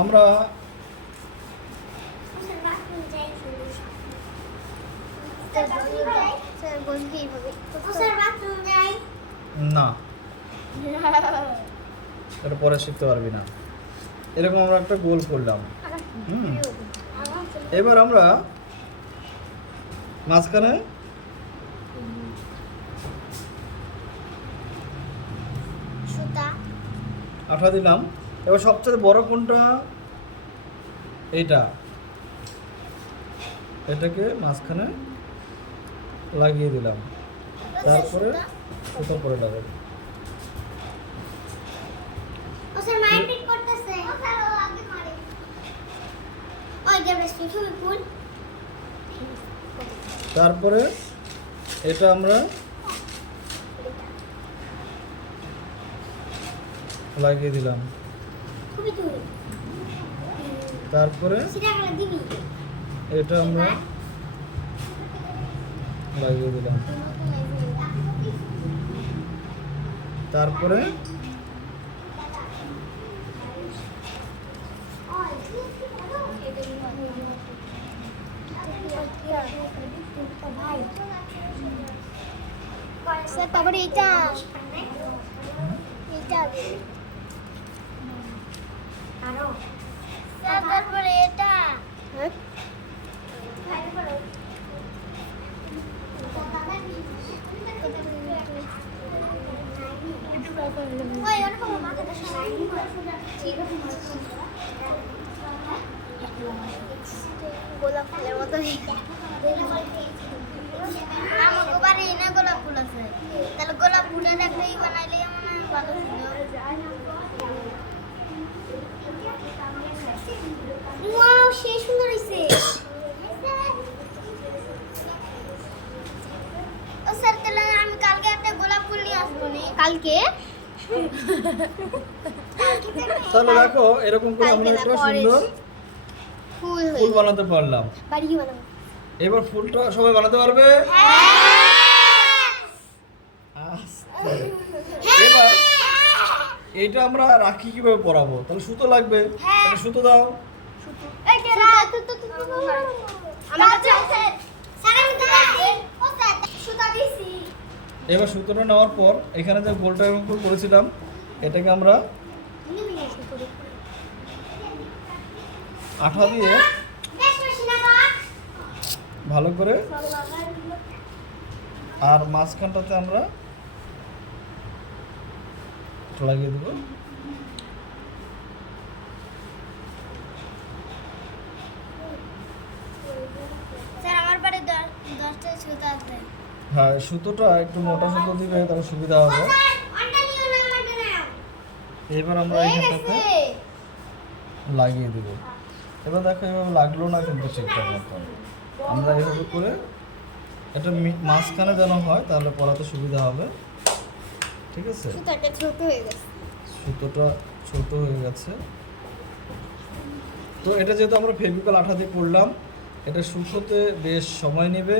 আমরা না এটা পরে শিখতে পারবি না। এরকম আমরা একটা গোল করলাম। এবার আমরা মাঝখানে আঠা দিলাম। এবার সবচেয়ে বড় কোনটা? এইটা, এটাকে মাঝখানে লাগিয়ে দিলাম। তারপরে সুতো পরে লাগাবো। তারপরে এটা আমরা লাগিয়ে দিলাম। তারপরে এটা আমরা লাগিয়ে দিলাম। তারপরে তারপরে এটা তারপরে এটা গোলাপ ফুলের মতো আমাকে বাড়ি না গোলাপ ফুল আছে, তাহলে গোলাপ ফুলের একটাই বানাইলে ভালো ছিল। ওয়াও, সেই সুন্দর হইছে। ও স্যার, তাহলে আমি কালকে একটা গোলাপ ফুল নিয়ে আসবো নি। কালকে তাহলে দেখো এরকম করে আমরা একটা সুন্দর ফুল ফুল বানাতে পারলাম। বাড়ি বানাবো। এবার ফুলটা সবাই বানাতে পারবে? আস্তে। এবার এইটা আমরা রাখি কিভাবে পরাবো? তাহলে সুতো লাগবে। একটা সুতো দাও। এই যে আমার কাছে আছে। ও স্যার, সুতা দিছি। এবার সুতোটা নেওয়ার পর এখানে যে গোলটা এরকম করেছিলাম এটাকে আমরা আঠা দিয়ে ভালো করে আর মাঝখানটাতে আমরা লাগিয়ে দেবো। স্যার, আমার বাড়ি 10টা সুতা আছে। হ্যাঁ, সুতোটা একটু মোটা সুতো দিবে তাহলে সুবিধা হবে। এবার আমরা এইখানটাতে লাগিয়ে দেবো। এবার দেখো এভাবে লাগলো না কিন্তু ঠিকঠাক মতো। আমরা এইভাবে করে এটা মাঝখানে যেন হয় তাহলে পরাতে সুবিধা হবে। ঠিক আছে, সুতাটা ছোট হয়ে গেছে। সুতোটা ছোট হয়ে গেছে। তো এটা যেহেতু আমরা ফেভিকল আঠা দিয়ে করলাম, এটা শুকোতে বেশ সময় নেবে।